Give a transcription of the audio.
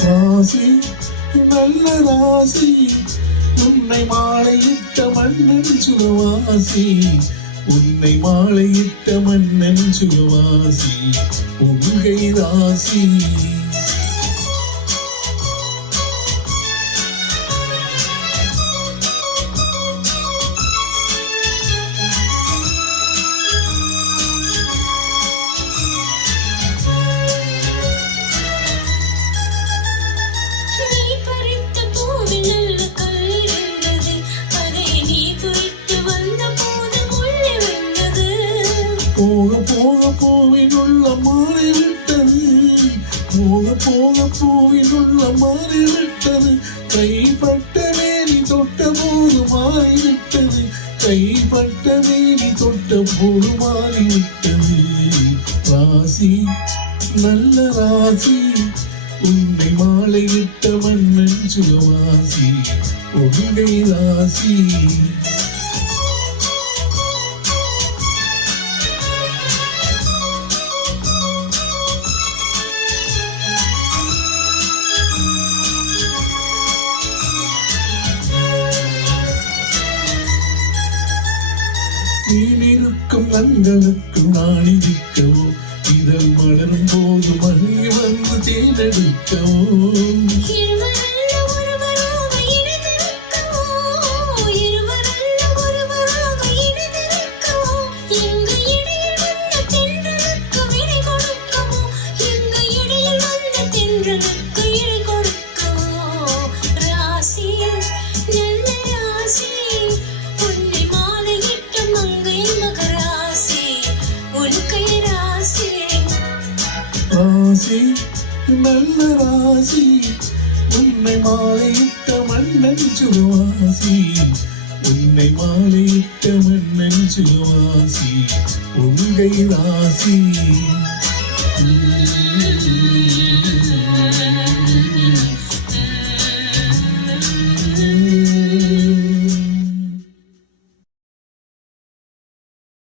ராசி நல்ல ராசி உன்னை மாலையிட்ட மன்னன் சுகவாசி உன்னை மாலையிட்ட மன்னன் சுகவாசி உங்கை ராசி போக போக பூவினுள்ள மாறிவிட்டது போக போக பூவினுள்ள மாறிவிட்டது கைப்பட்ட மேனி தொட்ட போது மாறிவிட்டது கைப்பட்ட மேனி தொட்ட போது மாறிவிட்டது ராசி நல்ல ராசி உன்னை மாலையிட்ட மன்னன் சுகவாசி உன்னை ராசி நீனிருக்கும் கண்களுக்கு நாணிக்கவோ இதழ் மலரும் போது மகி வந்து தேனெடுக்கவோ ராசி நல்ல ராசி உன்னை மாலையிட்ட மன்னன் சுகவாசி உன்னை மாலையிட்ட மன்னன் சுகவாசி உங்கை ராசி